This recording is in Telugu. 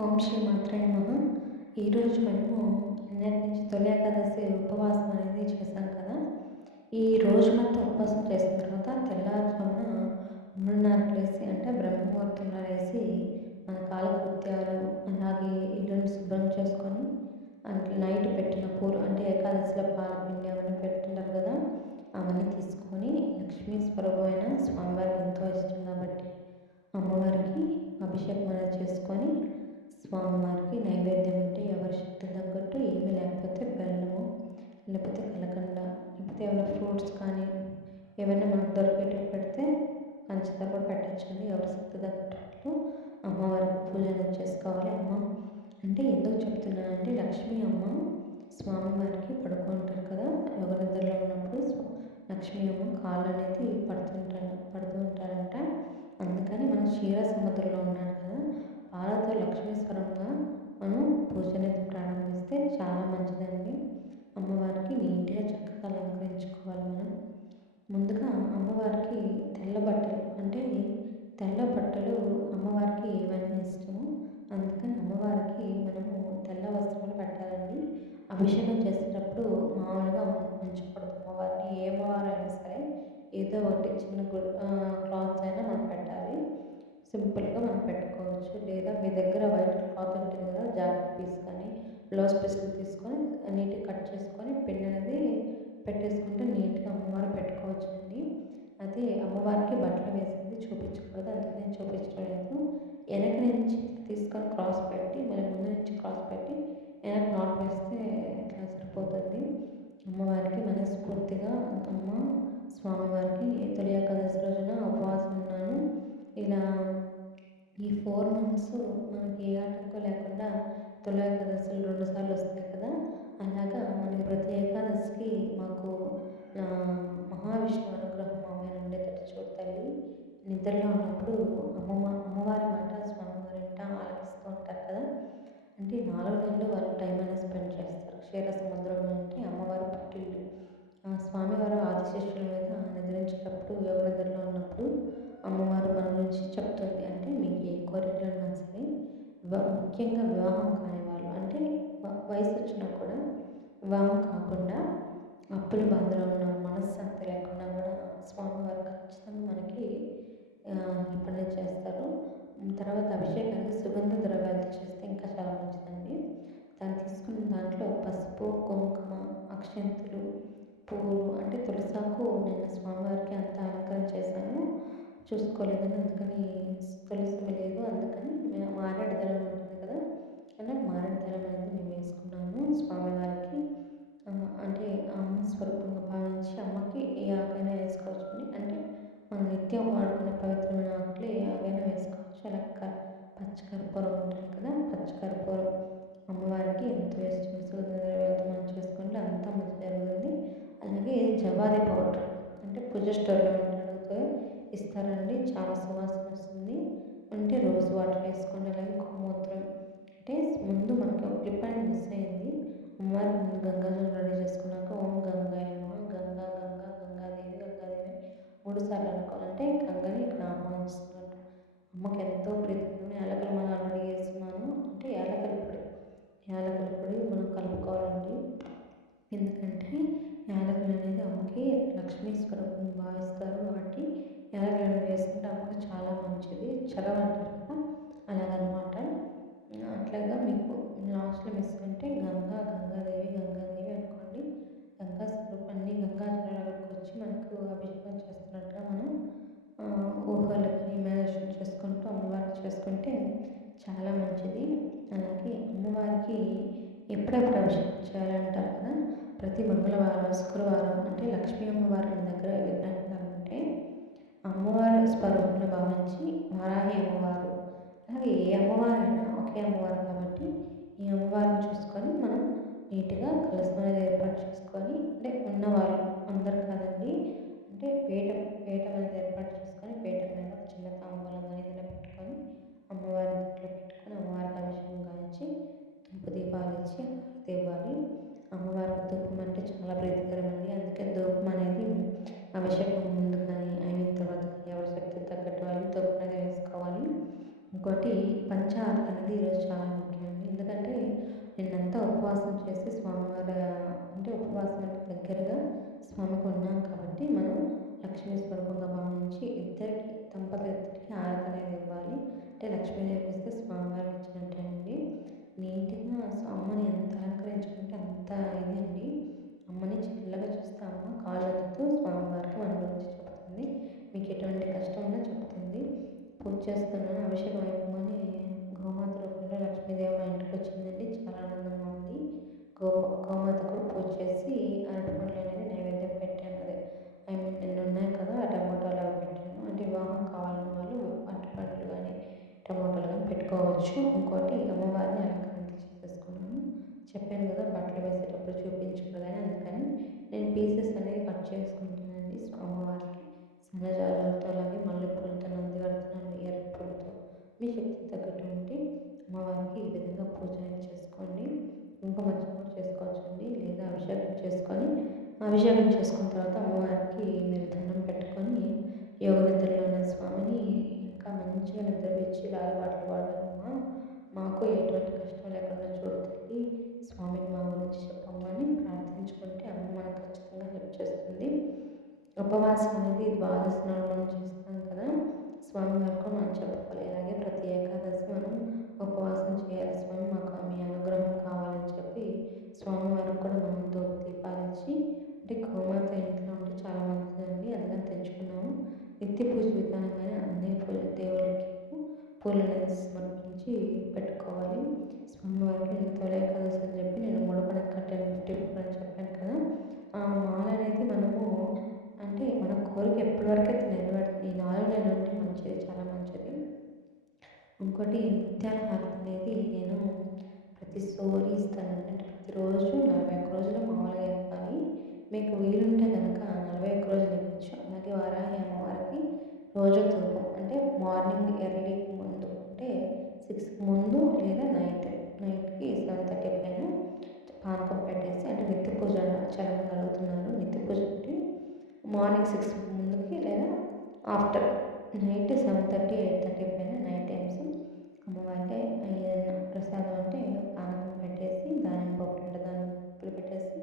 ఓం శ్రీ మాత్రే నమః. ఈరోజు మనము నిన్నటి నుంచి తొలి ఏకాదశి ఉపవాసం అనేది చేశాం కదా! ఈ రోజు మొత్తం ఉపవాసం చేసిన తర్వాత తెల్లారుజామున 3:30కి లేసి అంటే బ్రహ్మముహూర్తంలో లేసి మన కాలకృత్యాలు అలాగే ఇల్లుని శుభ్రం చేసుకొని అంటే నైట్ పెట్టిన అంటే ఏకాదశిలో పాలపిండి అవన్నీ పెట్టుంటారు కదా! అవన్నీ తీసుకొని లక్ష్మీ స్వరూపమైన స్వామివారికి ఎంతో ఇష్టం కాబట్టి అమ్మవారికి అభిషేకం అనేది చేసుకొని స్వామివారికి నైవేద్యం అంటే ఎవరి శక్తి తగ్గట్టు ఏమీ లేకపోతే బెల్లము లేకపోతే కలకండ లేకపోతే ఏమైనా ఫ్రూట్స్ కానీ ఏమైనా మనకు దొరికేటివి పెడితే పంచదార కూడా పెట్టచ్చండి. ఎవరి శక్తి తగ్గట్టు అమ్మవారికి పూజ అనేది చేసుకోవాలి. అమ్మ అంటే ఎందుకు చెప్తున్నానంటే లక్ష్మీ అమ్మ స్వామివారికి పడుకుంటారు కదా, యోగ నిద్రలో ఉన్నప్పుడు లక్ష్మీ అమ్మ కాళ్ళు అనేది పడుతూ ఉంటారంట. అందుకని మనం క్షీర సముద్రంలో ఉన్నాడు కదా, పాలతో లక్ష్మీశ్వరంగా మనం పూజ అనేది ప్రారంభిస్తే చాలా మంచిదండి. అమ్మవారికి నీట్గా చక్కగా అలంకరించుకోవాలి మనం. ముందుగా అమ్మవారికి తెల్ల బట్టలు అంటే తెల్ల బట్టలు అమ్మవారికి ఏవైనా ఇష్టము. అందుకని అమ్మవారికి మనము తెల్ల వస్త్రాలు పెట్టాలండి. అభిషేకం చేసేటప్పుడు మామూలుగా ఉంచకూడదు. అమ్మవారిని ఏ అమ్మవారైనా సరే ఏదో ఒకటి చిన్న క్లాత్స్ అయినా మనం పెట్టాలి. సింపుల్గా మనం పెట్టుకోవచ్చు. లేదా మీ దగ్గర వైట్ క్లాత్ ఉంటుంది కదా, జాకెట్ పీస్ కానీ బ్లౌజ్ పీస్లు తీసుకొని నీట్గా కట్ చేసుకొని పిన్ అనేది పెట్టేసుకుంటే నీట్గా అమ్మవారు పెట్టుకోవచ్చు అండి. అదే అమ్మవారికి బట్టలు వేసింది చూపించకూడదు, అందుకని నేను చూపించడం లేదు. వెనక నుంచి తీసుకొని క్రాస్ పెట్టి మళ్ళీ ముందు నుంచి క్రాస్ పెట్టి వెనక నాట్ వేస్తే ఇట్లా సరిపోతుంది. అమ్మవారికి మనస్ఫూర్తిగా అమ్మ స్వామివారికి తొలి ఏకాదశి రోజున ఉపవాసం ఉన్నాను. ఇలా ఈ 4 మంత్స్ మనకి ఏ ఆటంకం లేకుండా తొలి ఏకాదశులు 2 సార్లు వస్తాయి కదా, అలాగా మనకి ప్రతి ఏకాదశికి మాకు మహావిష్ణువు అనుగ్రహం మా మీద ఉండేటట్టు చూడు తల్లి. నిద్రలో ఉన్నప్పుడు అమ్మవారి మాట స్వామివారి ఇంట ఆలకిస్తూ ఉంటారు కదా, అంటే 4 నెలలు వాళ్ళు టైం అనేది స్పెండ్ చేస్తారు. క్షీర సముద్రంలో అంటే అమ్మవారి పుట్టిల్లు. స్వామివారు ఆదిశేషుల మీద నిద్రించేటప్పుడు యోగ నిద్రలో ఉన్నప్పుడు అమ్మవారు మన గురించి చెప్తుంది. అంటే మీకు ఏ కోరికలు ఉన్నా సరే ముఖ్యంగా వివాహం కాని వాళ్ళు అంటే వయసు వచ్చినా కూడా వివాహం కాకుండా అప్పుల బాధలో ఉన్న మనశ్శాంతి లేకుండా కూడా స్వామివారు ఖచ్చితంగా మనకి ఈ పని చేస్తారు. తర్వాత అభిషేకానికి సుగంధ ద్రవ్యాలు చేస్తే ఇంకా చాలా మంచిదండి. దాన్ని తీసుకున్న దాంట్లో పసుపు, కుంకుమ, అక్షంతులు, పువ్వులు అంటే తులసాకు నేను స్వామివారికి అంత అలంకరణ చేశాను. చూసుకోలేదని అందుకని తులసి లేదు, అందుకని మారేడు దళం ఉంటుంది కదా, అలా మారేడు దళం అనేది నేను వేసుకున్నాను స్వామివారికి. అంటే అమ్మ స్వరూపంగా భావించి అమ్మకి ఏ ఆకైనా వేసుకోవచ్చు. అంటే మనం నిత్యం వాడుకునే పవిత్రమైన ఆకులు ఏ ఆకైనా వేసుకోవచ్చు. అలా పచ్చకర్పూరం ఉంటుంది కదా, పచ్చకర్పూరం అమ్మవారికి ఎంతో ఇష్టం. సుగంధ మనం చేసుకుంటే అంతా మంచి జరుగుతుంది. అలాగే జవాది పౌడర్ అంటే పూజ స్టోర్లో అడిగితే ఇస్తారండి, చాలా సువాసన వస్తుంది. అంటే రోజు వాటర్ వేసుకోండి. అలాగే గోమూత్రం అంటే ముందు మనకి ఒక క్లిప్ అనేది మిస్ అయింది. అమ్మవారి ముందు గంగాజలం రెడీ చేసుకున్నాక ఓం గంగాయ నమః, గంగా గంగా గంగాదేవి గంగాదేవి 3 సార్లు అనుకోవాలంటే గంగని ఇక్కడ ఆహ్వానిస్తున్నట్టు. అమ్మకి ఎంతో ప్రీతికరమైన యాలకులు మనం ఆల్రెడీ వేస్తున్నాను. అంటే యాలకుల పొడి మనం కలుపుకోవాలండి. ఎందుకంటే యాలకులు అనేది అమ్మకి లక్ష్మీ స్వరూపం భావిస్తారు కాబట్టి యాలకులను వేసుకుంటే అమ్మకి చాలా మంచిది. చలవ అంటారు కదా, అలాగనమాట. అట్లాగా మీకు లాస్ట్లో మిస్ అంటే గంగాదేవి అనుకోండి. గంగా స్వరూపాన్ని గంగాజలాలకు వచ్చి మనకు అభిషేకం చేస్తున్నట్టుగా మనం ఊహలు కానీ ఇమాజినేషన్ చేసుకుంటూ అమ్మవారికి చేసుకుంటే చాలా మంచిది. అలాగే అమ్మవారికి ఎప్పుడెప్పుడు అభిషేకం చేయాలంటారు కదా, ప్రతి మంగళవారం, శుక్రవారం అంటే లక్ష్మీ అమ్మవారి దగ్గర విగ్రహం ఉంటే అమ్మవారి స్వరూపంలో భావించి వారాహి అమ్మవారు అలాగే ఏ అమ్మవారైనా ఒకే అమ్మవారు కాబట్టి ఈ అమ్మవారిని చూసుకొని మనం నీట్గా కలశం అనేది ఏర్పాటు చేసుకొని, అంటే ఉన్నవాళ్ళు అందరు కాదండి, అంటే పీఠం అనేది ఏర్పాటు చేసుకొని పీఠ మీద చిన్న తాంబూలం కానీ ఏదైనా పెట్టుకొని అమ్మవారి ఇంట్లో పెట్టుకొని అమ్మవారికి అభిషేకం కానిచ్చి ధూప దీపాలు ఇచ్చి ఇవ్వాలి. అమ్మవారికి ధూపం అంటే చాలా ప్రీతికరమండి. అందుకే ధూపం అనేది అభిషేకం ముందు కానీ అయిన తర్వాత కానీ ఎవరి శక్తి తగ్గట్టు వాళ్ళు ధూపం అనేది వేసుకోవాలి. ఇంకోటి పంచామృతం అనేది చెప్పాను కదా బట్టలు వేసేటప్పుడు చూపించకూడదని, అందుకని నేను పీసెస్ అనేది కట్ చేసుకుంటానండి. అమ్మవారికి సన్నజాజులతో, అలాగే మల్లెపూలతో, నందివర్ధనాలు, ఎర్ర పూలతో మీ శక్తి తగ్గట్టు ఉంటే అమ్మవారికి ఈ విధంగా పూజ అనేది చేసుకోండి. కుంకుమార్చన కూడా చేసుకోవచ్చండి, లేదా అభిషేకం చేసుకున్న తర్వాత అమ్మవారికి మీరు దండం పెట్టుకొని యోగ నిద్రలో ఉన్న స్వామిని ఇంకా మంచిగా నిద్రపిచ్చి లాలిపాటలు పాడాలమ్మా, మాకు ఎటువంటి కష్టం లేకుండా చూడు తల్లి, స్వామిని మా గురించి చెప్పమ్మని ప్రార్థించుకుంటే అమ్మ మనకు ఖచ్చితంగా హెల్ప్ చేస్తుంది. ఉపవాసం అనేది ద్వాదశి నాడు మనం చేస్తాం కదా, స్వామి వరకు మనం చెప్పుకోవాలి. అలాగే ప్రతి ఏకాదశి మనం ఉపవాసం చేయాలి. స్వామి మాకు మీ అనుగ్రహం కావాలని చెప్పి స్వామి వారికి కూడా మనం ధూప దీపాలు ఇచ్చి, అంటే గోమాత ఇంట్లో ఉంటే చాలా మంచిదండి, అందుకని తెచ్చుకున్నాము. నిత్య పూజ విధానంగానే అన్ని దేవుళ్ళకి పూలను సమర్పించి పెట్టుకోవాలి. స్వామివారికి నేను తొలి ఏకాదశి అని చెప్పి నేను ముడుపునకి కట్టాను 54 అని చెప్పాను కదా, ఆ మాల అనేది మనము అంటే మన కోరిక ఎప్పటి వరకు అయితే నెరవేరుతుంది, ఈ 4 నెలలు ఉంటే మంచిది, చాలా మంచిది. ఇంకోటి ముత్యాల హారతి అనేది నేను ప్రతి సోమవారం ఇస్తానండి. అంటే ప్రతిరోజు 41 రోజులు మామూలుగా ఇవ్వాలి. మీకు వీలుంటే కనుక 41 రోజులు ఇవ్వచ్చు. అలాగే వారాహి అమ్మవారికి రోజు ధూపం, అంటే మార్నింగ్ ఎర్లీ ముందు, అంటే 6కి ముందు లేదా నైట్కి 7:30 పైన పానకం పెట్టేసి, అంటే నిత్య పూజ చాలామంది అడుగుతున్నారు. నిత్య పూజ అంటే మార్నింగ్ 6 ముందుకి లేదా ఆఫ్టర్ నైట్ 7:30, 8:30 పైన నైట్ టైమ్స్ అమ్మవారికి ఏదైనా ప్రసాదం అంటే పానకం పెట్టేసి, దానిమ్మ పప్పులు పెట్టేసి